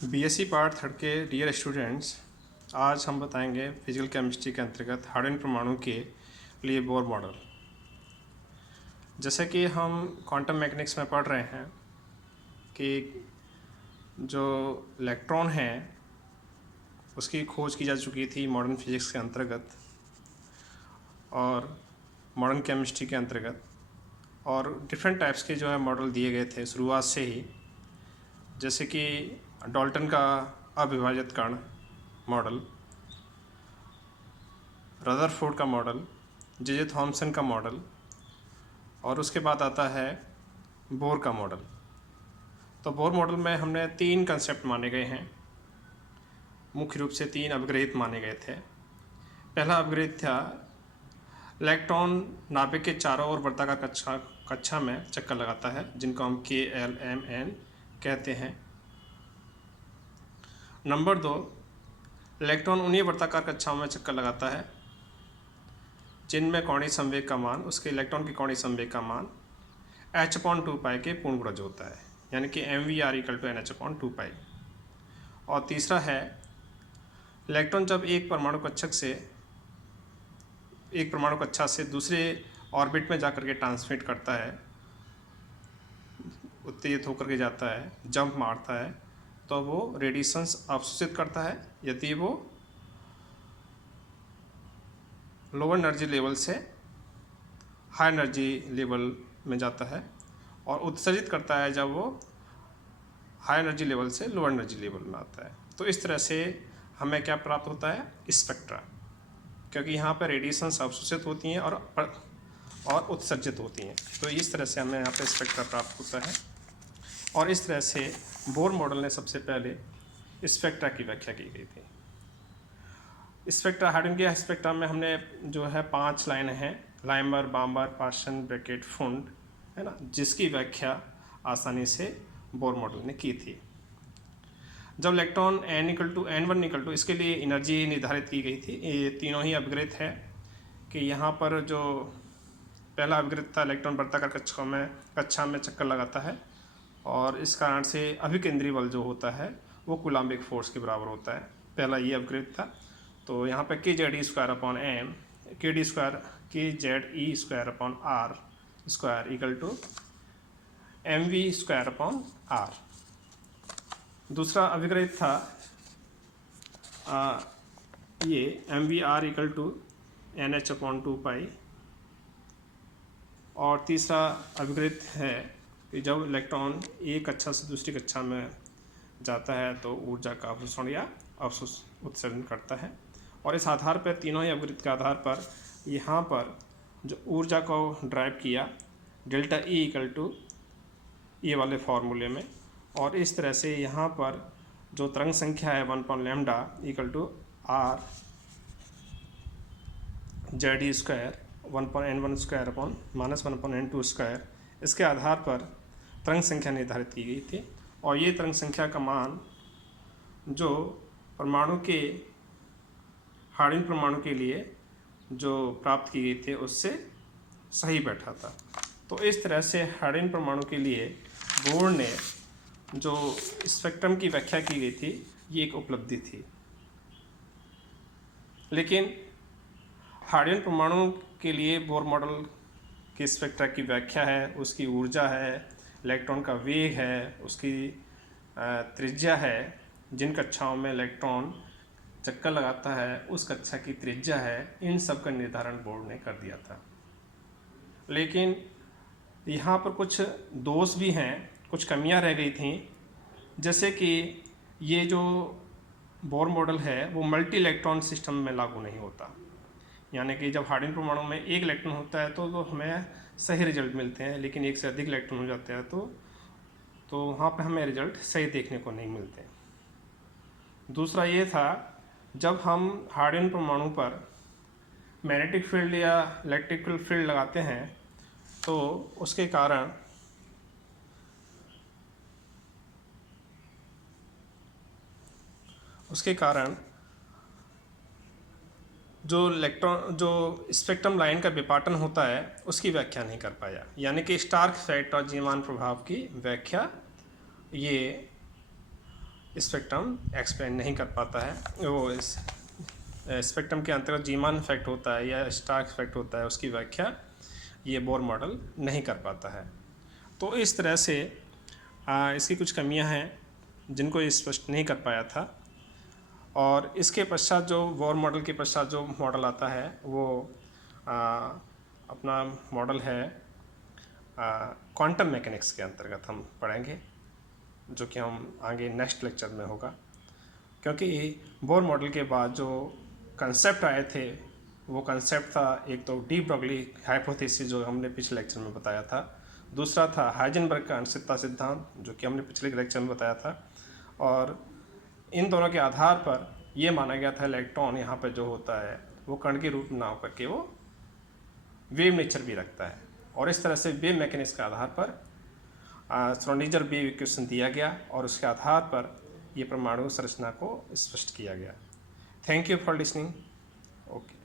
BSc part third के dear students, आज हम बताएंगे फिजिकल केमिस्ट्री के अंतर्गत हाइड्रोजन परमाणु के लिए बोर मॉडल। जैसे कि हम क्वांटम मैकेनिक्स में पढ़ रहे हैं कि जो इलेक्ट्रॉन है उसकी खोज की जा चुकी थी मॉडर्न फिजिक्स के अंतर्गत और मॉडर्न केमिस्ट्री के अंतर्गत, और डिफरेंट टाइप्स के जो है मॉडल दिए गए थे शुरुआत से ही, जैसे कि डाल्टन का अविभाजित कण मॉडल, रदरफोर्ड का मॉडल, जे थॉमसन का मॉडल, और उसके बाद आता है बोर का मॉडल। तो बोर मॉडल में हमने 3 कंसेप्ट माने गए हैं, मुख्य रूप से 3 अपग्रहित माने गए थे। पहला अपग्रहित था इलेक्ट्रॉन नाभिक के चारों ओर वृत्ताकार कक्षा में चक्कर लगाता है, जिनको हम KLMN कहते हैं। नंबर 2, इलेक्ट्रॉन उन्हीं वृत्ताकार कक्षाओं में चक्कर लगाता है जिनमें कोणीय संवेग का मान, उसके इलेक्ट्रॉन की कोणीय संवेग का मान h/2π के पूर्ण गुणज होता है, यानी कि MV = NH/2π। और तीसरा है इलेक्ट्रॉन जब एक परमाणु कक्षा से दूसरे ऑर्बिट में जाकर के ट्रांसमिट करता है, उत्तेजित होकर के जाता है, जंप मारता है, तो वो रेडिएशंस अवशोषित करता है यदि वो लोअर एनर्जी लेवल से हाई एनर्जी लेवल में जाता है, और उत्सर्जित करता है जब वो हाई एनर्जी लेवल से लोअर एनर्जी लेवल में आता है। तो इस तरह से हमें क्या प्राप्त होता है? स्पेक्ट्रा, क्योंकि यहाँ पर रेडिएशंस अवशोषित होती हैं और उत्सर्जित होती हैं। तो इस तरह से हमें यहाँ पे स्पेक्ट्रा प्राप्त होता है, और इस तरह से बोर मॉडल ने सबसे पहले स्पेक्ट्रा की व्याख्या की गई थी। स्पेक्ट्रा, हाइड्रोजन के स्पेक्ट्रा में हमने जो है 5 लाइनें हैं, लाइमर, बाम्बर, पार्सन, ब्रैकेट, फुंड, है ना, जिसकी व्याख्या आसानी से बोर मॉडल ने की थी। जब इलेक्ट्रॉन n=n1 इसके लिए एनर्जी निर्धारित की गई थी। ये तीनों ही अपग्रहित है कि यहाँ पर जो पहला अपग्रहित था, इलेक्ट्रॉन वृत्ताकार कक्षा में चक्कर लगाता है, और इस कारण से अभिकेंद्रीय बल जो होता है वो कूलम्बिक फोर्स के बराबर होता है। पहला ये अपग्रहित था। तो यहाँ पे kZe²/m kd²/r²mv²/r। दूसरा अभिग्रहित था ये MVr = NH/2π। और तीसरा अभिग्रहित है कि जब इलेक्ट्रॉन एक कक्षा से दूसरी कक्षा में जाता है तो ऊर्जा का अवशोषण या उत्सर्जन करता है। और इस आधार पर, तीनों ही अपग्रहित के आधार पर, यहाँ पर जो ऊर्जा को ड्राइव किया ΔE ये वाले फार्मूले में, और इस तरह से यहाँ पर जो तरंग संख्या है 1/λ r/Ze² 1/n1² इसके आधार पर तरंग संख्या निर्धारित की गई थी। और ये तरंग संख्या का मान जो हाइड्रोजन परमाणु के लिए जो प्राप्त की गई थी उससे सही बैठा था। तो इस तरह से हाइड्रोजन परमाणु के लिए बोर ने जो स्पेक्ट्रम की व्याख्या की गई थी, ये एक उपलब्धि थी। लेकिन हाइड्रोजन परमाणु के लिए बोर मॉडल की स्पेक्ट्रा की व्याख्या है, उसकी ऊर्जा है, इलेक्ट्रॉन का वेग है, उसकी त्रिज्या है, जिन कक्षाओं में इलेक्ट्रॉन चक्कर लगाता है उस कक्षा की त्रिज्या है, इन सब का निर्धारण बोर ने कर दिया था। लेकिन यहाँ पर कुछ दोष भी हैं, कुछ कमियां रह गई थीं। जैसे कि ये जो बोर मॉडल है वो मल्टी इलेक्ट्रॉन सिस्टम में लागू नहीं होता, यानी कि जब हाइड्रोजन परमाणु में एक इलेक्ट्रॉन होता है तो हमें सही रिजल्ट मिलते हैं, लेकिन एक से अधिक इलेक्ट्रॉन हो जाते हैं तो वहाँ पे हमें रिजल्ट सही देखने को नहीं मिलते। दूसरा ये था, जब हम हाइड्रोजन परमाणु पर मैग्नेटिक फील्ड या इलेक्ट्रिकल फील्ड लगाते हैं तो उसके कारण जो स्पेक्ट्रम लाइन का विपाटन होता है उसकी व्याख्या नहीं कर पाया, यानी कि स्टार्क इफेक्ट और जीवान प्रभाव की व्याख्या ये स्पेक्ट्रम एक्सप्लेन नहीं कर पाता है। वो इस स्पेक्ट्रम के अंतर्गत जीमान इफेक्ट होता है या स्टार्क इफेक्ट होता है, उसकी व्याख्या ये बोर मॉडल नहीं कर पाता है। तो इस तरह से इसकी कुछ कमियां हैं जिनको ये स्पष्ट नहीं कर पाया था। और इसके पश्चात जो बोर मॉडल के पश्चात जो मॉडल आता है वो अपना मॉडल है क्वांटम मैकेनिक्स के अंतर्गत हम पढ़ेंगे, जो कि हम आगे नेक्स्ट लेक्चर में होगा। क्योंकि बोर मॉडल के बाद जो कंसेप्ट आए थे वो कंसेप्ट था, एक तो डी ब्रोगली हाइपोथेसिस जो हमने पिछले लेक्चर में बताया था, दूसरा था हाइजेनबर्ग का अनिश्चितता सिद्धांत जो कि हमने पिछले लेक्चर में बताया था। और इन दोनों के आधार पर ये माना गया था इलेक्ट्रॉन यहाँ पर जो होता है वो कण के रूप में ना होकर के वो वेव नेचर भी रखता है। और इस तरह से वेव मैकेनिक्स के आधार पर श्रोडिंगर वेव इक्वेशन दिया गया और उसके आधार पर ये परमाणु संरचना को स्पष्ट किया गया। Thank you for listening. Okay.